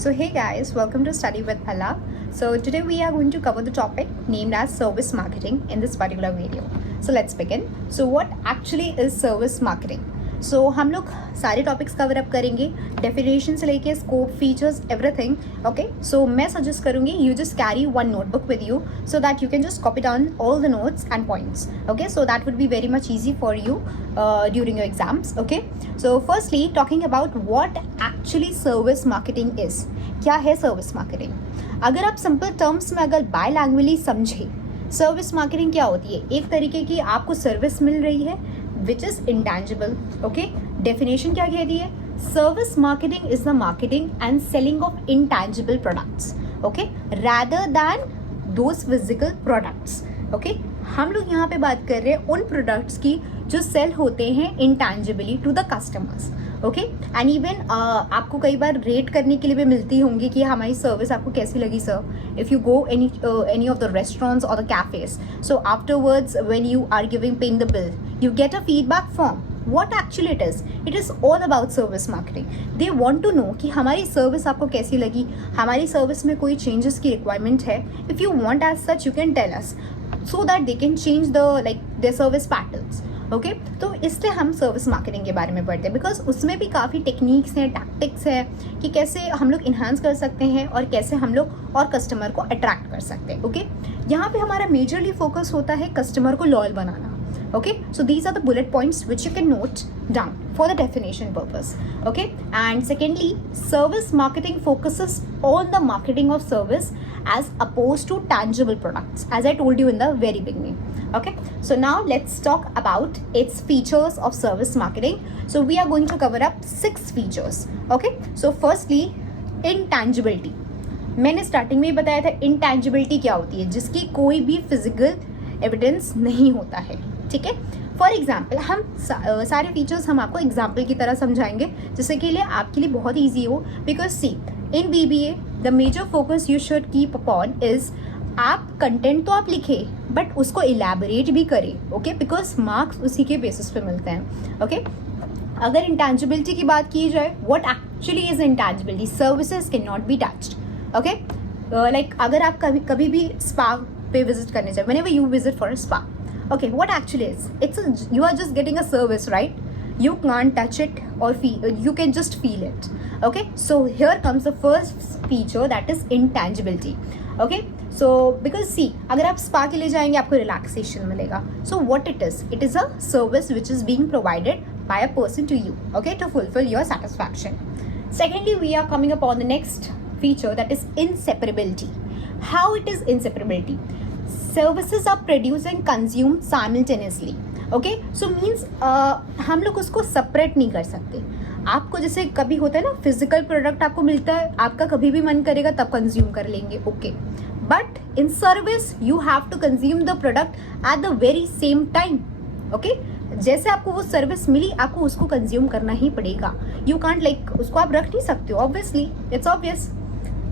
So hey guys, welcome to Study with Phala. So today we are going to cover the topic named as service marketing in this particular video. So let's begin. So what actually is service marketing? So हम लोग सारे topics cover up करेंगे, definition से लेके scope, features, everything. Okay, सो मैं suggest करूँगी you just carry one notebook with you so that you can just copy down all the notes and points. Okay, so that would be very much easy for you during your exams. Okay, so firstly talking about what actually service marketing is. क्या है service marketing? अगर आप simple terms में अगर बायलैंग्वेजली समझे, service marketing क्या होती है? एक तरीके की आपको सर्विस मिल रही है which is intangible. Okay, definition क्या कहती है? Service marketing is the marketing and selling of intangible products. Okay, rather than those physical products. Okay, हम लोग यहाँ पे बात कर रहे हैं उन प्रोडक्ट्स की जो सेल होते हैं intangibly to the customers. Okay, and even आपको कई बार रेट करने के लिए भी मिलती होंगी कि हमारी सर्विस आपको कैसी लगी sir. If you go any of the restaurants और the cafes, so afterwards when you are giving paying the bill, you get a feedback form. What actually it is all about service marketing. They want to know कि हमारी service आपको कैसी लगी, हमारी service में कोई changes की requirement है. If you want as such, you can tell us so that they can change their service patterns. Okay, तो इसलिए हम सर्विस मार्केटिंग के बारे में पढ़ते हैं, बिकॉज उसमें भी काफ़ी टेक्निक्स हैं, टैक्टिक्स हैं कि कैसे हम लोग इन्हांस कर सकते हैं और कैसे हम लोग और कस्टमर को अट्रैक्ट कर सकते हैं. ओके, यहाँ पे हमारा मेजरली फोकस होता है कस्टमर को loyal banana. Okay, so these are the bullet points which you can note down for the definition purpose. Okay, and secondly, service marketing focuses on the marketing of service as opposed to tangible products, as I told you in the very beginning. Okay, so now let's talk about its features of service marketing. So we are going to cover up 6 features. Okay, so firstly, intangibility. मैंने starting में ही बताया था इंटैंजिबिलिटी क्या होती है, जिसकी कोई भी फिजिकल एविडेंस नहीं होता है. ठीक है, फॉर एग्जाम्पल हम सारे फीचर्स हम आपको एग्जाम्पल की तरह समझाएंगे जिससे के लिए आपके लिए बहुत ईजी हो. Because see, in BBA the major focus you should keep upon is आप कंटेंट तो आप लिखे बट उसको इलेबोरेट भी करें. ओके, बिकॉज मार्क्स उसी के बेसिस पे मिलते हैं. ओके, अगर इंटैंजिबिलिटी की बात की जाए, what actually is intangibility? Services can not be touched. Okay, like अगर आप कभी भी स्पा पे विजिट करने जाए, whenever you visit for a spa, okay, what actually is? You are just getting a service, right? You can't touch it or feel, you can just feel it. Okay, so here comes the first feature, that is intangibility. Okay, so because see, अगर आप spa के लिए जाएंगे आपको relaxation मिलेगा. So what it is a service which is being provided by a person to you, okay, to fulfill your satisfaction. Secondly, we are coming upon the next feature, that is inseparability. How it is inseparability? Services are produce and consume simultaneously. Okay, so means हम लोग उसको separate नहीं कर सकते. आपको जैसे कभी होता है ना, फिजिकल प्रोडक्ट आपको मिलता है, आपका कभी भी मन करेगा तब कंज्यूम कर लेंगे. Okay, but in service you have to consume the product at the very same time. Okay, जैसे आपको वो सर्विस मिली आपको उसको कंज्यूम करना ही पड़ेगा. यू कांट लाइक उसको आप रख नहीं सकते हो, obviously, it's obvious.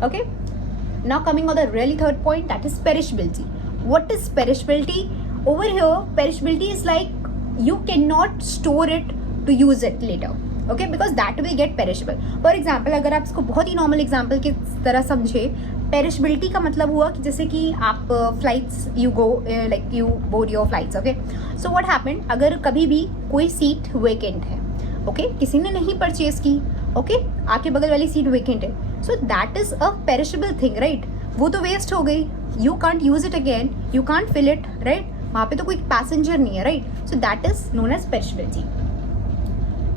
Okay, now coming on the really third point, that is perishability. What is perishability? Over here, perishability is like you cannot store it to use it later. Okay, because that will get perishable. For example, अगर आप इसको बहुत ही normal example की तरह समझे, पेरिशबिलिटी का मतलब हुआ कि जैसे कि आप flights you go like you board your flights. Okay, so what happened, अगर कभी भी कोई सीट वेकेंट है, ओके, किसी ने नहीं परचेज की, ओके, आपके बगल वाली सीट वेकेंट है, so that is a perishable thing, right? वो तो वेस्ट हो गई, you can't use it again, you can't fill it, right? वहाँ पे तो कोई पैसेंजर नहीं है, right? So that is known as perishability.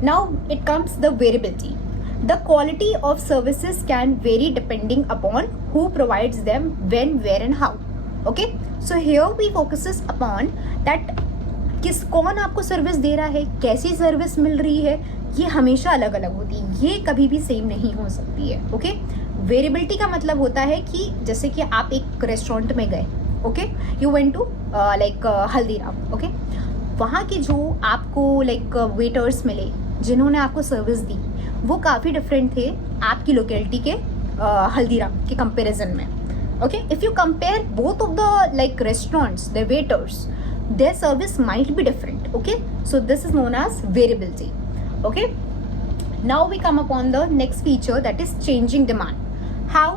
Now it comes the variability. The quality of services can vary depending upon who provides them, when, where and how. Okay, so here we focuses upon that कौन आपको service दे रहा है, कैसी service मिल रही है, ये हमेशा अलग अलग होती है, ये कभी भी सेम नहीं हो सकती है. ओके, वेरिएबिलिटी का मतलब होता है कि जैसे कि आप एक रेस्टोरेंट में गए, okay, you went to like Haldiram. Okay, वहाँ के जो आपको लाइक वेटर्स मिले जिन्होंने आपको सर्विस दी, वो काफ़ी डिफरेंट थे आपकी लोकेलिटी के हल्दीराम के कंपैरिजन में. Okay, if you compare both of the like restaurants, the waiters, their service might be different. Okay, so this is known as variability. Okay, now we come upon the next feature, that is changing demand. How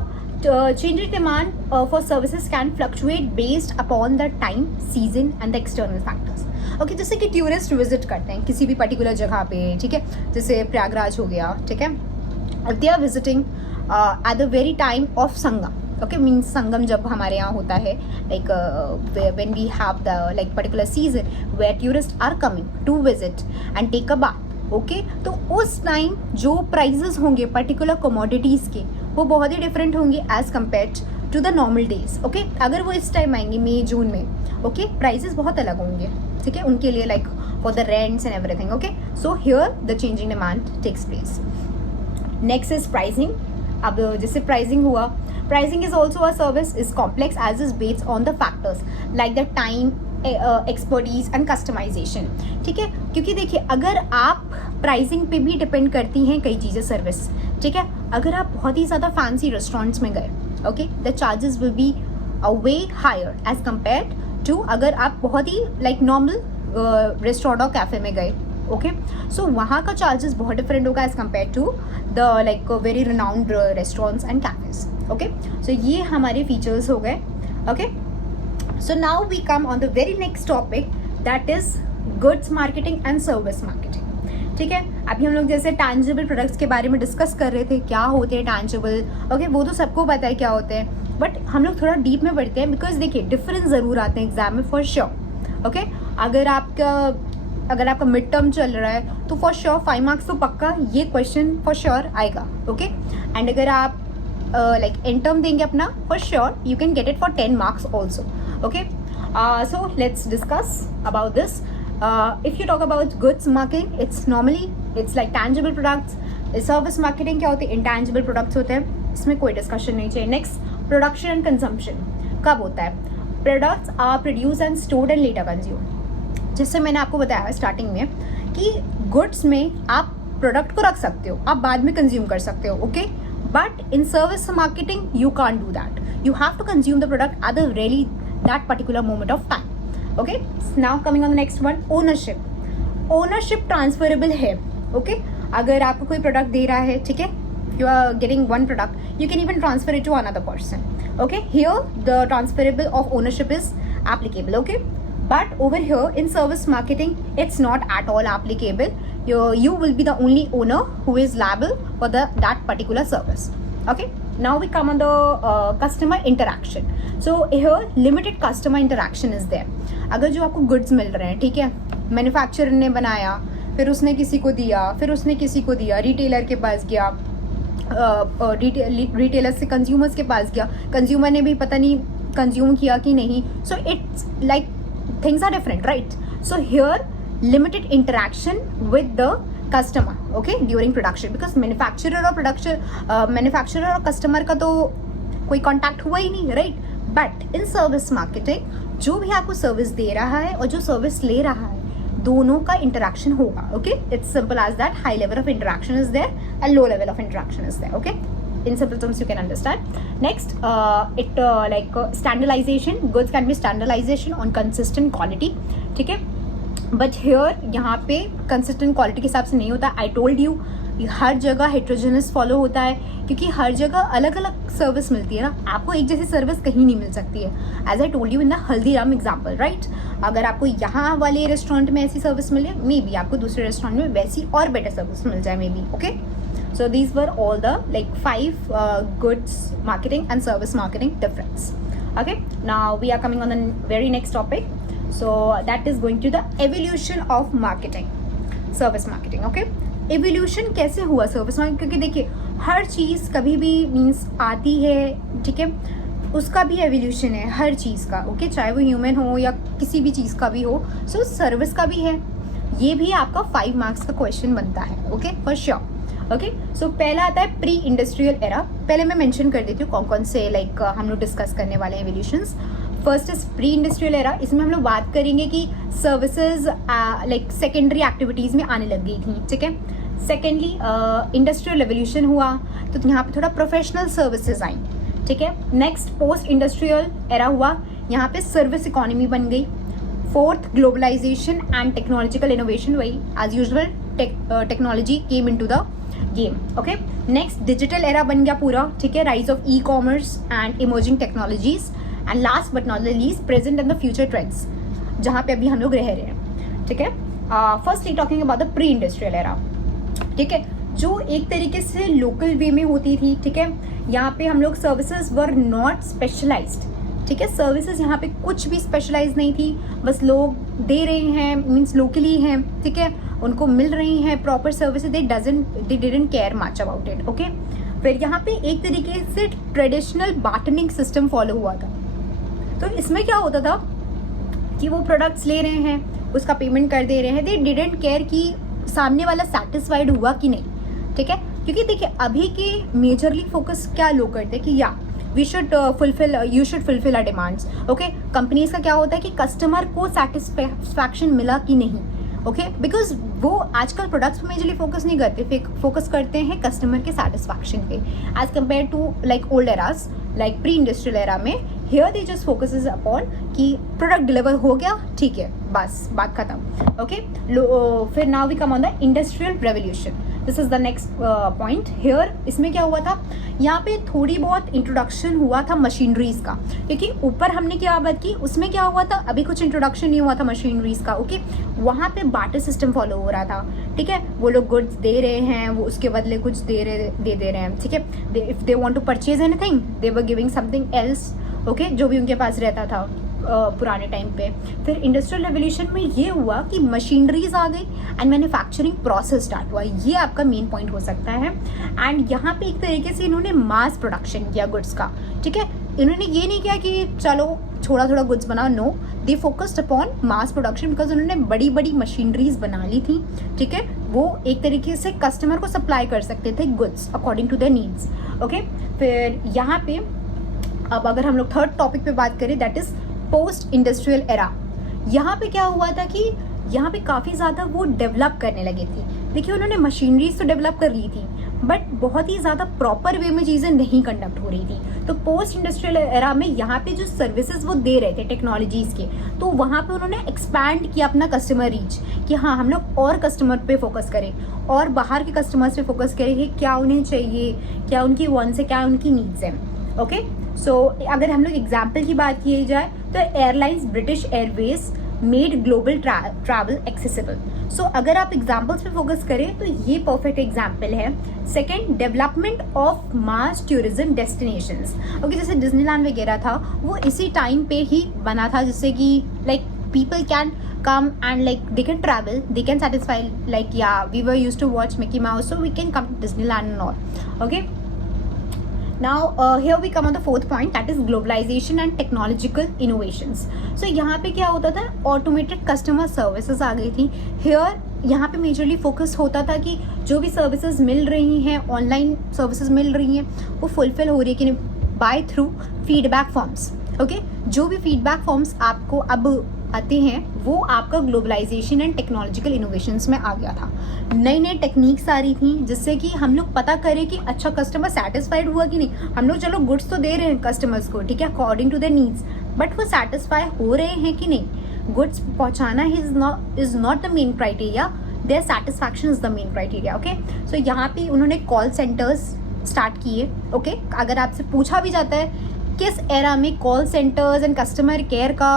changing demand for services can fluctuate based upon the time, season and the external factors. Okay जैसे कि tourist visit करते हैं किसी भी particular जगह पे, ठीक है, जैसे प्रयागराज हो गया, ठीक है, they are visiting at the very time of Sangam. Okay means Sangam जब हमारे यहाँ होता है, like when we have the like particular season where tourist are coming to visit and take a bath. Okay तो उस टाइम जो प्राइजेस होंगे particular commodities के वो बहुत ही डिफरेंट होंगे as compared to the normal days. Okay अगर वो इस टाइम आएंगे मई जून में, ओके प्राइजेस बहुत अलग होंगे, ठीक है, उनके लिए like for the rents and everything. Okay so here the changing demand takes place. Next is pricing. अब जैसे प्राइसिंग हुआ, pricing is also a service is complex as is based on the factors like the time, expertise and customization. ठीक है, क्योंकि देखिए अगर आप pricing पे भी डिपेंड करती हैं कई चीज़ें सर्विस. ठीक है, अगर आप बहुत ही ज़्यादा फैंसी रेस्टोरेंट्स में गए, okay the charges will be a way higher as compared to अगर आप बहुत ही लाइक नॉर्मल रेस्टोरेंट और कैफे में गए. ओके सो वहाँ का चार्जेस बहुत डिफरेंट होगा as compare to the like very renowned restaurants and cafes. Okay so ये हमारे फीचर्स हो गए. Okay so now we come on the very next topic that is goods marketing and service marketing. ठीक है, अभी हम लोग जैसे टैंजिबल प्रोडक्ट्स के बारे में डिस्कस कर रहे थे, क्या होते हैं टैंजिबल. ओके वो तो सबको पता है क्या होते हैं, बट हम लोग थोड़ा डीप में बढ़ते हैं बिकॉज देखिए डिफरेंस ज़रूर आते हैं एग्जाम में फॉर श्योर. ओके अगर आपका मिड टर्म चल रहा है तो फॉर श्योर 5 मार्क्स तो पक्का ये क्वेश्चन फॉर श्योर आएगा. ओके एंड अगर आप लाइक एंड टर्म देंगे अपना for sure you can get it for 10 marks also. Okay, so let's discuss about this. If you talk about goods marketing, it's like tangible products. Service marketing क्या होती है, intangible products होते हैं, इसमें कोई discussion नहीं चाहिए. नेक्स्ट प्रोडक्शन एंड कंजम्पशन कब होता है. Products are produce and stored and later consume. जैसे मैंने आपको बताया स्टार्टिंग में कि गुड्स में आप प्रोडक्ट को रख सकते हो, आप बाद में कंज्यूम कर सकते हो. Okay but in service marketing you can't do that. You have to consume the product at the really that particular moment of time. Okay, now coming on the next one, ownership transferable है. Okay, अगर आपको कोई product दे रहा है, ठीक है, you are getting one product, you can even transfer it to another person. Okay, here the transferable of ownership is applicable. Okay, but over here in service marketing it's not at all applicable. You will be the only owner who is liable for that particular service. Okay, now we come on the customer interaction. So here limited customer interaction is there. अगर जो आपको goods मिल रहे हैं, ठीक है, manufacturer ने बनाया, फिर उसने किसी को दिया, फिर उसने किसी को दिया, रिटेलर के पास गया, रिटेलर से कंज्यूमर्स के पास गया, कंज्यूमर ने भी पता नहीं कंज्यूम किया कि नहीं. So it's like things are different, right. So here limited interaction with the customer. Okay during production because manufacturer और कस्टमर का तो कोई कॉन्टैक्ट हुआ ही नहीं, right. But in service marketing जो भी आपको सर्विस दे रहा है और जो सर्विस ले रहा है दोनों का इंटरेक्शन होगा. Okay it's simple as that. High level of interaction is there and low level of interaction is there. Okay in simple terms you can understand. Next it like standardization. Goods can be standardization on consistent quality. ठीक है, but here यहाँ पे consistent quality के हिसाब से नहीं होता. आई told you हर जगह हेट्रोजेनस फॉलो होता है क्योंकि हर जगह अलग अलग सर्विस मिलती है ना. आपको एक जैसी सर्विस कहीं नहीं मिल सकती है. As I told you in the Haldiram example, right. अगर आपको यहाँ वाले रेस्टोरेंट में ऐसी सर्विस मिले, मे बी आपको दूसरे रेस्टोरेंट में वैसी और बेटर सर्विस मिल जाए, maybe. Okay so these were all the like 5 goods marketing and service marketing difference. Okay now we are coming on the very next topic. So that is going to the evolution of marketing, service marketing. Okay, evolution कैसे हुआ service marketing, क्योंकि देखिए हर चीज़ कभी भी means आती है, ठीक है, उसका भी एवोल्यूशन है हर चीज़ का. ओके चाहे वो ह्यूमन हो या किसी भी चीज़ का भी हो, सो सर्विस का भी है. ये भी आपका 5 मार्क्स का क्वेश्चन बनता है. Okay for sure. Okay so पहला आता है प्री इंडस्ट्रियल एरा. पहले मैं मेंशन कर देती हूँ कौन कौन से लाइक हम लोग डिस्कस करने वाले हैं evolutions. First is pre industrial era. इसमें हम लोग बात करेंगे कि सर्विसेज लाइक सेकेंडरी एक्टिविटीज़ में आने लग गई थी, ठीक है. सेकेंडली इंडस्ट्रियल रेवोल्यूशन हुआ तो यहाँ पे थोड़ा प्रोफेशनल सर्विसेज आई, ठीक है. नेक्स्ट पोस्ट इंडस्ट्रियल एरा हुआ, यहाँ पे सर्विस इकोनॉमी बन गई. Fourth globalisation and technological innovation. वही as usual technology came into the game. Okay, next digital era बन गया पूरा. ठीक है, rise of e commerce and emerging technologies. And last but not the least, present and the future trends, जहाँ पे अभी हम लोग रह रहे हैं. ठीक है, firstly talking about the pre industrial era. ठीक है, जो एक तरीके से लोकल वे में होती थी. ठीक है, यहाँ पे हम लोग सर्विसेज वर नॉट स्पेशलाइज्ड. ठीक है, सर्विसेज यहाँ पे कुछ भी स्पेशलाइज नहीं थी, बस लोग दे रहे हैं, मीन्स लोकली हैं. ठीक है, उनको मिल रही हैं proper services. They didn't care much about it. Okay, फिर यहाँ पे एक तरीके से ट्रेडिशनल बार्टनिंग सिस्टम फॉलो हुआ था. तो इसमें क्या होता था कि वो प्रोडक्ट्स ले रहे हैं, उसका पेमेंट कर दे रहे हैं. दे डिडंट केयर कि सामने वाला सेटिस्फाइड हुआ कि नहीं. ठीक है, क्योंकि देखिए अभी के मेजरली फोकस क्या लोग करते हैं कि या we should you should fulfil our demands. Okay, companies का क्या होता है कि कस्टमर को सेटिस्फैक्शन मिला कि नहीं. ओके, बिकॉज वो आजकल प्रोडक्ट्स पे मेजरली फोकस नहीं करते, फोकस करते हैं कस्टमर के सेटिस्फैक्शन पे, as compare to like old eras, like pre industrial era में. Here they just focuses upon कि प्रोडक्ट डिलीवर हो गया, ठीक है, बस बात खत्म. ओके, फिर now we come on the industrial revolution. This is the next point here. इसमें क्या हुआ था, यहाँ पे थोड़ी बहुत इंट्रोडक्शन हुआ था मशीनरीज का, क्योंकि ऊपर हमने क्या बात की, उसमें क्या हुआ था, अभी कुछ इंट्रोडक्शन नहीं हुआ था मशीनरीज का. ओके, वहाँ पे बार्टर सिस्टम फॉलो हो रहा था. ठीक है, वो लोग गुड्स दे रहे हैं, वो उसके बदले कुछ दे रहे हैं. ठीक है, if they want to purchase anything they were giving something else. Okay, जो भी उनके पास रहता था पुराने टाइम पे. फिर इंडस्ट्रियल रेवोल्यूशन में ये हुआ कि मशीनरीज आ गई एंड मैन्युफैक्चरिंग प्रोसेस स्टार्ट हुआ. ये आपका मेन पॉइंट हो सकता है. एंड यहाँ पे एक तरीके से इन्होंने मास प्रोडक्शन किया गुड्स का. ठीक है, इन्होंने ये नहीं किया कि चलो थोड़ा थोड़ा गुड्स बनाओ. No, they focused upon mass production, because उन्होंने बड़ी बड़ी मशीनरीज बना ली थी. ठीक है, वो एक तरीके से कस्टमर को सप्लाई कर सकते थे goods according to their needs. Okay, फिर यहाँ पे अब अगर हम लोग थर्ड टॉपिक पे बात करें, that is post industrial era. यहाँ पे क्या हुआ था कि यहाँ पे काफ़ी ज़्यादा वो डेवलप करने लगे थे. देखिए, उन्होंने मशीनरीज तो डेवलप कर ली थी, बट बहुत ही ज़्यादा प्रॉपर वे में चीज़ें नहीं कंडक्ट हो रही थी. तो पोस्ट इंडस्ट्रियल एरा में यहाँ पे जो सर्विसेज वो दे रहे थे टेक्नोलॉजीज़ के, तो वहाँ पे उन्होंने एक्सपैंड किया अपना कस्टमर रीच, कि हाँ हम लोग और कस्टमर पे फोकस करें और बाहर के कस्टमर्स पे फोकस करें कि क्या उन्हें चाहिए, क्या उनकी वांट्स है, क्या उनकी नीड्स हैं. ओके, सो अगर हम लोग एग्जाम्पल की बात की जाए तो airlines British Airways made global travel accessible. So अगर आप एग्जाम्पल्स पे फोकस करें तो ये परफेक्ट एग्जाम्पल है. Second, development of mass tourism destinations. Okay, जैसे डिज्नीलैंड वगैरह था वो इसी टाइम पे ही बना था, जिससे कि like people can come and like they can travel, they can satisfy, like yeah, we were used to watch Mickey Mouse, so we can come to Disneyland and all. Okay, now here we come on the fourth point, that is globalization and technological innovations. So यहाँ पे क्या होता था, automated customer services आ गई थी. Here यहाँ पे majorly focus होता था कि जो भी सर्विसेज मिल रही हैं, ऑनलाइन सर्विसेज मिल रही हैं, वो फुलफिल हो रही है कि नहीं, by through feedback forms. Okay, जो भी फीडबैक फॉर्म्स आपको अब आते हैं वो आपका ग्लोबलाइजेशन एंड टेक्नोलॉजिकल इनोवेशंस में आ गया था. नई नई टेक्निक्स आ रही थी जिससे कि हम लोग पता करें कि अच्छा कस्टमर सेटिस्फाइड हुआ कि नहीं. हम लोग चलो गुड्स तो दे रहे हैं कस्टमर्स को, ठीक है, according to their needs, but वो सेटिस्फाई हो रहे हैं कि नहीं. गुड्स पहुंचाना is not the main criteria, their satisfaction is the main criteria. Okay, so यहाँ पे उन्होंने कॉल सेंटर्स स्टार्ट किए. ओके, अगर आपसे पूछा भी जाता है किस एरा में call centres and customer care का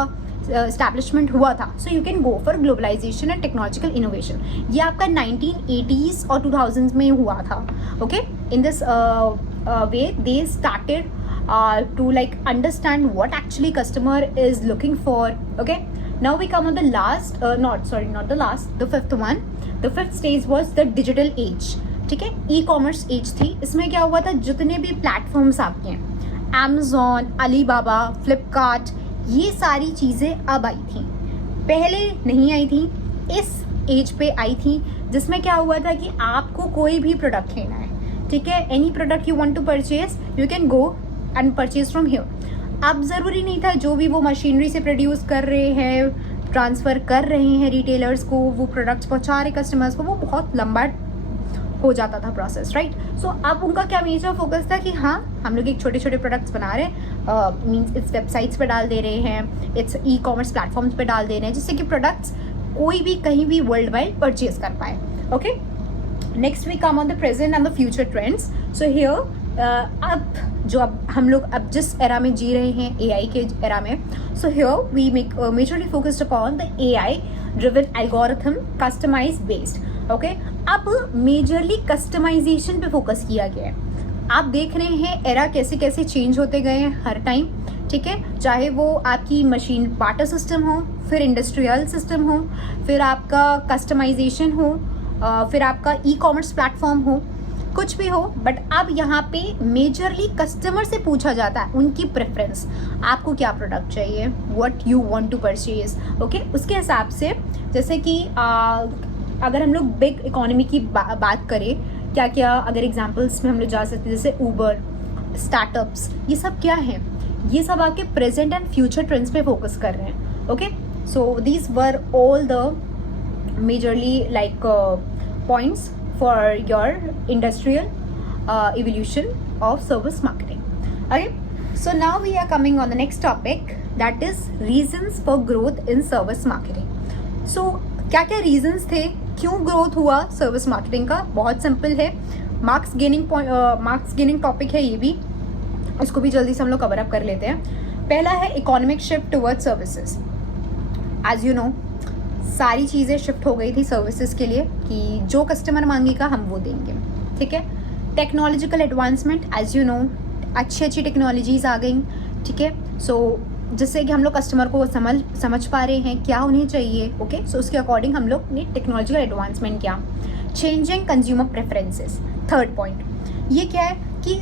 एस्टैब्लिशमेंट हुआ था, so you can go for globalisation and technological innovation. ये आपका 1980s और 2000s में हुआ था. Okay, in this way they started to like understand what actually customer is looking for. Okay, now we come on the last the fifth one. The fifth stage was the digital age. ठीक है, e commerce as थी. इसमें क्या हुआ था, जितने भी platforms आपके हैं, Amazon, अलीबाबा, फ्लिपकार्ट, ये सारी चीज़ें अब आई थी, पहले नहीं आई थी, इस एज पे आई थी, जिसमें क्या हुआ था कि आपको कोई भी प्रोडक्ट लेना है, ठीक है, any product you want to purchase, you can go and purchase from here. अब ज़रूरी नहीं था जो भी वो मशीनरी से प्रोड्यूस कर रहे हैं, ट्रांसफ़र कर रहे हैं रिटेलर्स को, वो प्रोडक्ट्स पहुंचा रहे कस्टमर्स को, वो बहुत लंबा हो जाता था प्रोसेस, राइट. सो अब उनका क्या मेजर फोकस था कि हाँ हम लोग एक छोटे छोटे प्रोडक्ट्स बना रहे हैं, मीन्स इट्स वेबसाइट्स पे डाल दे रहे हैं, इट्स ई कॉमर्स प्लेटफॉर्म्स पे डाल दे रहे हैं, जिससे कि प्रोडक्ट्स कोई भी कहीं भी वर्ल्ड वाइड परचेज कर पाए. Okay, next we come on the present and the future trends. So here अब जो अब हम लोग अब जिस एरा में जी रहे हैं AI के एरा में, so here we make majorly focused upon the AI driven algorithm customise based. Okay, अब मेजरली कस्टमाइजेशन पे फोकस किया गया है. आप देख रहे हैं एरा कैसे कैसे चेंज होते गए हैं हर टाइम, ठीक है. चाहे वो आपकी मशीन बाटा सिस्टम हो, फिर इंडस्ट्रियल सिस्टम हो, फिर आपका कस्टमाइजेशन हो, फिर आपका ई-कॉमर्स प्लेटफॉर्म हो, कुछ भी हो. बट अब यहाँ पे मेजरली कस्टमर से पूछा जाता है उनकी प्रेफरेंस, आपको क्या प्रोडक्ट चाहिए, what you want to purchase. Okay, उसके हिसाब से जैसे कि अगर हम लोग बिग इकोनॉमी की बात करें, क्या क्या अगर एग्जांपल्स में हम लोग जा सकते हैं, जैसे ऊबर, स्टार्टअप्स, ये सब क्या है, ये सब आपके प्रेजेंट एंड फ्यूचर ट्रेंड्स पे फोकस कर रहे हैं. Okay, so these were all the majorly like points for your industrial evolution of service marketing. Okay, so now we are coming on the next topic, that is reasons for growth in service marketing. So क्या क्या reasons थे, क्यों growth हुआ service marketing का? बहुत simple है, marks gaining topic है ये भी, इसको भी जल्दी से हम लोग कवर अप कर लेते हैं. पहला है economic shift towards services. As you know, सारी चीज़ें शिफ्ट हो गई थी सर्विसेज के लिए कि जो कस्टमर मांगेगा हम वो देंगे, ठीक है. Technological advancement, as you know, अच्छी अच्छी टेक्नोलॉजीज आ गई, ठीक है. सो जिससे कि हम लोग कस्टमर को समझ पा रहे हैं क्या उन्हें चाहिए. ओके, सो उसके अकॉर्डिंग हम लोग ने टेक्नोलॉजिकल एडवांसमेंट किया. Changing consumer preferences, third point. ये क्या है कि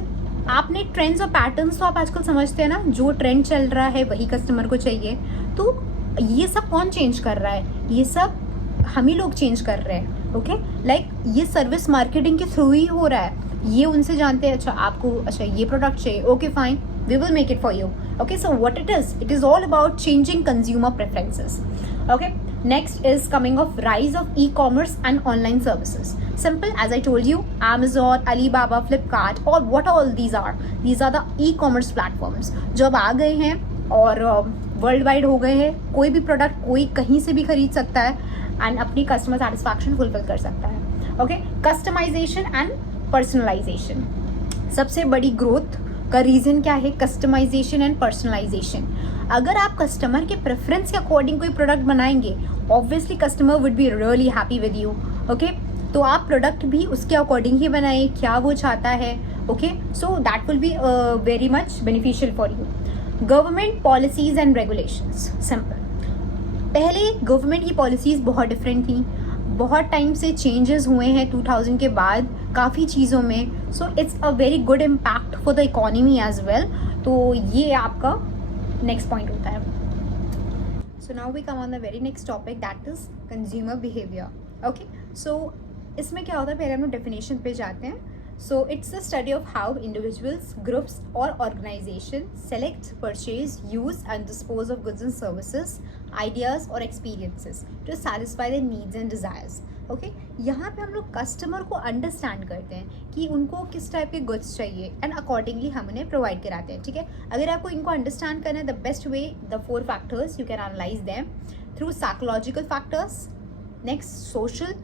आपने ट्रेंड्स और पैटर्न्स तो आप आजकल समझते हैं ना, जो ट्रेंड चल रहा है वही कस्टमर को चाहिए. तो ये सब कौन चेंज कर रहा है, ये सब हम ही लोग चेंज कर रहे हैं. ओके, लाइक ये सर्विस मार्केटिंग के थ्रू ही हो रहा है. ये उनसे जानते हैं, अच्छा आपको अच्छा ये प्रोडक्ट चाहिए, okay fine, we will make it for you. Okay, so what it is all about changing consumer preferences. Okay, next is coming of rise of e-commerce and online services. Simple, as I told you, Amazon, Alibaba, Flipkart, or what all these are the e-commerce platforms जो अब आ गए हैं और world wide हो गए हैं. कोई भी प्रोडक्ट कोई कहीं से भी खरीद सकता है एंड अपनी कस्टमर सेटिस्फैक्शन फुलफिल कर सकता है. ओके, कस्टमाइजेशन एंड पर्सनलाइजेशन, सबसे बड़ी ग्रोथ का रीज़न क्या है, कस्टमाइजेशन एंड पर्सनलाइजेशन. अगर आप कस्टमर के प्रेफरेंस के अकॉर्डिंग कोई प्रोडक्ट बनाएंगे, obviously customer would be really happy with you. Okay, तो आप प्रोडक्ट भी उसके अकॉर्डिंग ही बनाइए, क्या वो चाहता है. Okay, so that will be very much beneficial for you. Government policies and regulations, simple. पहले गवर्नमेंट की पॉलिसीज़ बहुत डिफरेंट थी, बहुत टाइम से चेंजेस हुए हैं 2000 के बाद काफ़ी चीज़ों में. So it's a very good impact for the economy as well. तो ये आपका नेक्स्ट पॉइंट होता है. So now we come on the very next topic, that is consumer behaviour. Okay, so इसमें क्या होता है, पहले हम लोग डेफिनेशन पे जाते हैं. So it's the study of how individuals, groups or organizations select, purchase, use and dispose of goods and services, ideas or experiences to satisfy their needs and desires. Okay, यहाँ पे हम लोग कस्टमर को understand करते हैं कि उनको किस टाइप के गुड्स चाहिए एंड अकॉर्डिंगली हम उन्हें प्रोवाइड कराते हैं. ठीक है, अगर आपको इनको अंडरस्टैंड करना है, the best way, the 4 factors you can analyse them through psychological factors, next social,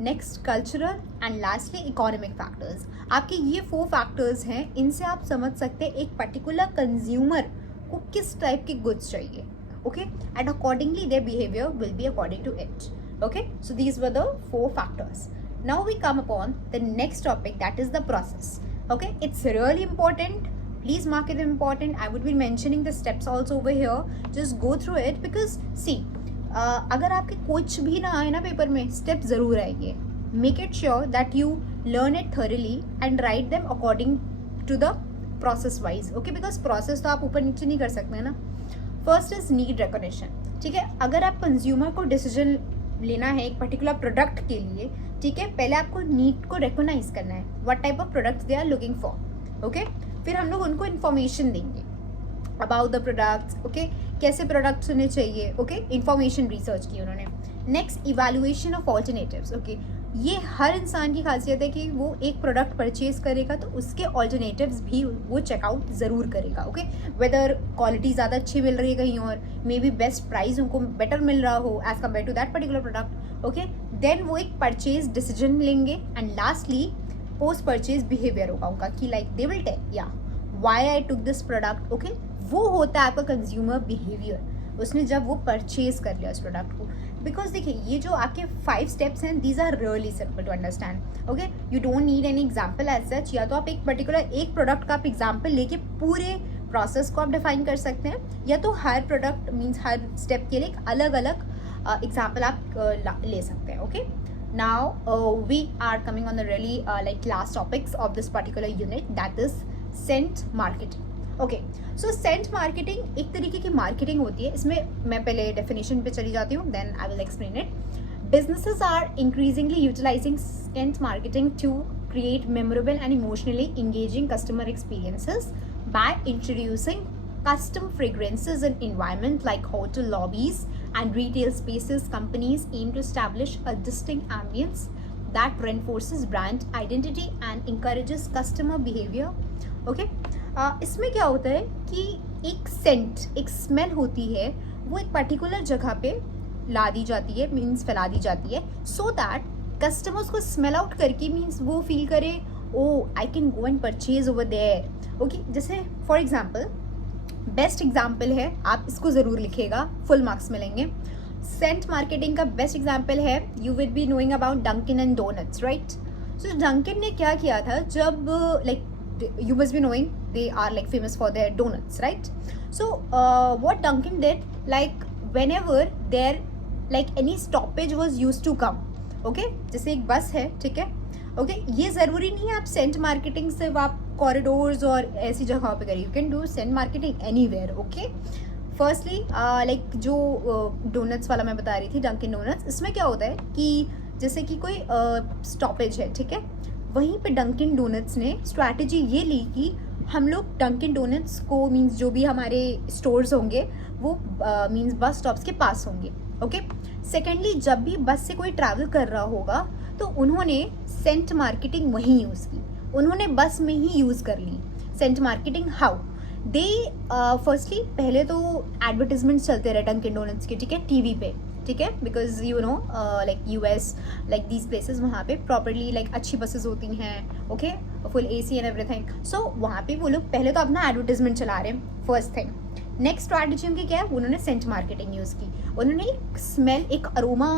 next cultural and lastly economic factors. आपके ये 4 फैक्टर्स हैं, इनसे आप समझ सकते हैं एक पर्टिकुलर कंज्यूमर को किस टाइप के गुड्स चाहिए. Okay, and accordingly their behaviour will be according to it. Okay, so these were the 4 factors. Now we come upon the next topic, that is the process. Okay, it's really important. Please mark it important. I would be mentioning the steps also over here. Just go through it because see, अगर आपके कुछ भी ना आए ना paper में, step ज़रूर आएंगे. Make it sure that you learn it thoroughly and write them according to the process wise. Okay, because process तो आप ऊपर नीचे नहीं कर सकते ना. First is need recognition. ठीक है, अगर आप कंज्यूमर को डिसीजन लेना है एक पर्टिकुलर प्रोडक्ट के लिए, ठीक है, पहले आपको नीड को रिकॉग्नाइज करना है, what type of products they are looking for. Okay, फिर हम लोग उनको इन्फॉर्मेशन देंगे अबाउट द प्रोडक्ट्स. ओके, कैसे प्रोडक्ट्स उन्हें चाहिए. ओके, इन्फॉर्मेशन रिसर्च की उन्होंने. Next, evaluation of alternatives. Okay, ये हर इंसान की खासियत है कि वो एक प्रोडक्ट परचेज करेगा तो उसके ऑल्टरनेटिव्स भी वो चेकआउट ज़रूर करेगा. ओके, वेदर क्वालिटी ज़्यादा अच्छी मिल रही है कहीं और, मे बी बेस्ट प्राइस उनको बेटर मिल रहा हो as compare to that particular product. Okay, then वो एक परचेज डिसीजन लेंगे and lastly post purchase behaviour होगा उनका कि लाइक दे विल टेल या why I took this product. Okay, वो होता है आपका कंज्यूमर बिहेवियर, उसने जब वो परचेज कर लिया उस प्रोडक्ट को। बिकॉज देखिए ये जो आपके 5 स्टेप्स हैं these are really simple to understand. Okay, you don't need any example as such, या तो आप एक पर्टिकुलर एक प्रोडक्ट का आप एग्जाम्पल लेके पूरे प्रोसेस को आप डिफाइन कर सकते हैं, या तो हर प्रोडक्ट मीन्स हर स्टेप के लिए एक अलग अलग एग्जाम्पल आप ले सकते हैं। Okay, now we are coming on the really like last topics of this particular unit, that is scent marketing. Okay, so scent marketing एक तरीके की मार्केटिंग होती है। इसमें मैं पहले डेफिनेशन पे चली जाती हूँ, then I will explain it. Businesses are increasingly utilising scent marketing to create memorable and emotionally engaging customer experiences by introducing custom fragrances in environment like hotel lobbies and retail spaces. Companies aim to establish a distinct ambience that reinforces brand identity and encourages customer behavior. Okay, इसमें क्या होता है कि एक Saint, एक smell होती है, वो एक पर्टिकुलर जगह पे ला दी जाती है, मीन्स फैला दी जाती है, सो दैट कस्टमर्स को स्मेल आउट करके मीन्स वो फील करे oh I can go and purchase over there. Okay, जैसे फॉर एग्जाम्पल बेस्ट एग्जाम्पल है, आप इसको ज़रूर लिखिएगा, फुल मार्क्स मिलेंगे। सेंट मार्केटिंग का बेस्ट एग्जाम्पल है, you will be knowing about Dunkin and Donuts, right. So Dunkin ने क्या किया था, जब like you must be knowing they are like famous for their donuts, right? So what Dunkin did, like whenever there like any stoppage was used to come, okay, जैसे एक बस है, ठीक है, ओके, ये ज़रूरी नहीं है आप सेंट मार्केटिंग सिर्फ आप कॉरिडोर्स और ऐसी जगहों पे करिए, you can do scent marketing anywhere. Okay, firstly like जो डोनट्स वाला मैं बता रही थी, डंकिन डोनट्स, इसमें क्या होता है कि जैसे कि कोई स्टॉपेज है, ठीक है, वहीं पे डंकिन डोनट्स ने स्ट्रैटेजी ये ली कि हम लोग डंकिन डोनट्स को मींस जो भी हमारे स्टोर्स होंगे वो मींस बस स्टॉप्स के पास होंगे। ओके, सेकेंडली जब भी बस से कोई ट्रैवल कर रहा होगा तो उन्होंने सेंट मार्केटिंग वहीं यूज़ की, उन्होंने बस में ही यूज़ कर ली scent marketing. How they firstly पहले तो एडवर्टीजमेंट चलते रहे डंकिन डोनट्स के, ठीक है, टीवी पे, ठीक है, because you know like US like these places वहाँ पे प्रॉपरली लाइक अच्छी बसेस होती हैं, okay, full AC and everything. So वहाँ पे वो लोग पहले तो अपना एडवर्टीजमेंट चला रहे हैं, फर्स्ट थिंग। नेक्स्ट स्ट्रैटेजी उनकी क्या है, उन्होंने सेंट मार्केटिंग यूज़ की, उन्होंने एक स्मेल, एक अरोमा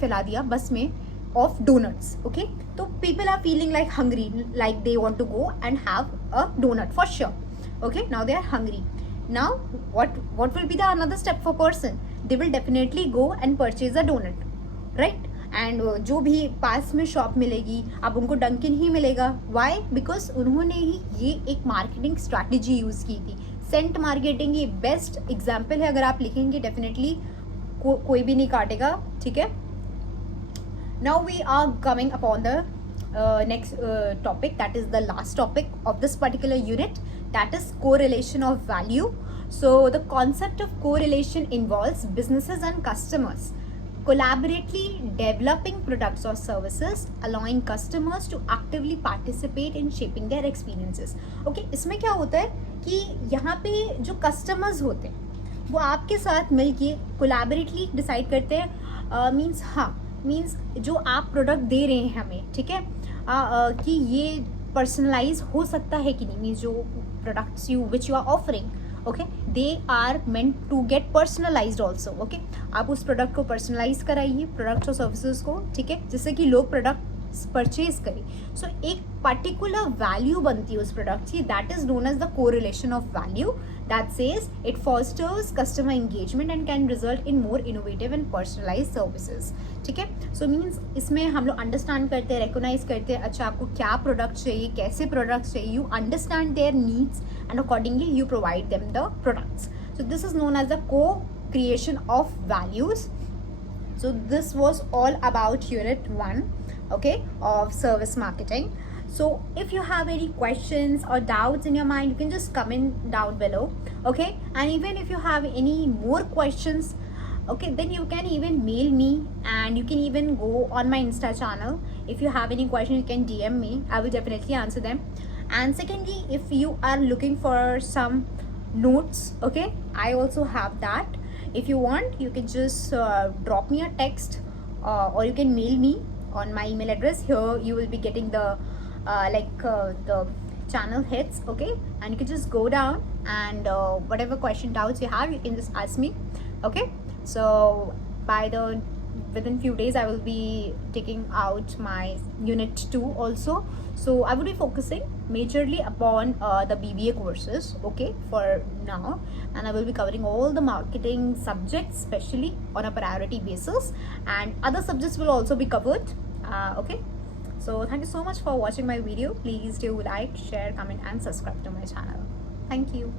फैला दिया बस में ऑफ डोनट्स। ओके, तो people are feeling like hungry, like they want to go and have a doughnut for sure. Okay, now they are hungry. Now what will be the another step for person? They will definitely go and purchase a donut, right? And जो भी पास में shop मिलेगी अब उनको Dunkin ही मिलेगा। Why? Because उन्होंने ही ये एक मार्केटिंग स्ट्रैटेजी यूज़ की थी। सेंट मार्केटिंग ये बेस्ट एग्जाम्पल है, अगर आप लिखेंगे डेफिनेटली कोई भी नहीं काटेगा, ठीक है। Now we are coming upon the next topic, that is the last topic of this particular unit, that is correlation of value. So the concept of correlation involves businesses and customers collaboratively developing products or services, allowing customers to actively participate in shaping their experiences. Okay, इसमें क्या होता है कि यहाँ पे जो customers होते हैं वो आपके साथ मिलके collaboratively डिसाइड करते हैं, मीन्स हाँ, मीन्स जो आप प्रोडक्ट दे रहे हैं हमें, ठीक है, कि ये पर्सनलाइज हो सकता है कि नहीं, मीन्स जो products you which you are offering, okay, they are meant to get personalised also. Okay, आप उस प्रोडक्ट को पर्सनलाइज कराइए, प्रोडक्ट्स और सर्विसेज को, ठीक है, जिससे कि लोग प्रोडक्ट परचेज करें। सो एक पर्टिकुलर वैल्यू बनती है उस प्रोडक्ट की, that is known as the correlation of value, that says it fosters customer engagement and can result in more innovative and personalise services, ठीक है। सो मीन्स इसमें हम लोग अंडरस्टैंड करते हैं, रिकोगनाइज करते हैं, अच्छा आपको क्या प्रोडक्ट चाहिए, कैसे प्रोडक्ट चाहिए, you understand their needs and accordingly you provide them the products. So this is known as the co creation of values. So this was all about unit 1, okay, of service marketing. So if you have any questions or doubts in your mind, you can just comment down below, okay, and even if you have any more questions, okay, then you can even mail me and you can even go on my Insta channel. If you have any questions, you can DM me, I will definitely answer them. And secondly, if you are looking for some notes, okay, I also have that. If you want, you can just drop me a text or you can mail me on my email address. Here you will be getting the the channel hits, okay, and you can just go down and whatever question doubts you have, you can just ask me, okay. So within few days I will be taking out my unit 2 also. So I would be focusing majorly upon the BBA courses, okay, for now, and I will be covering all the marketing subjects, especially on a priority basis, and other subjects will also be covered, okay. So thank you so much for watching my video. Please do like, share, comment and subscribe to my channel. Thank you.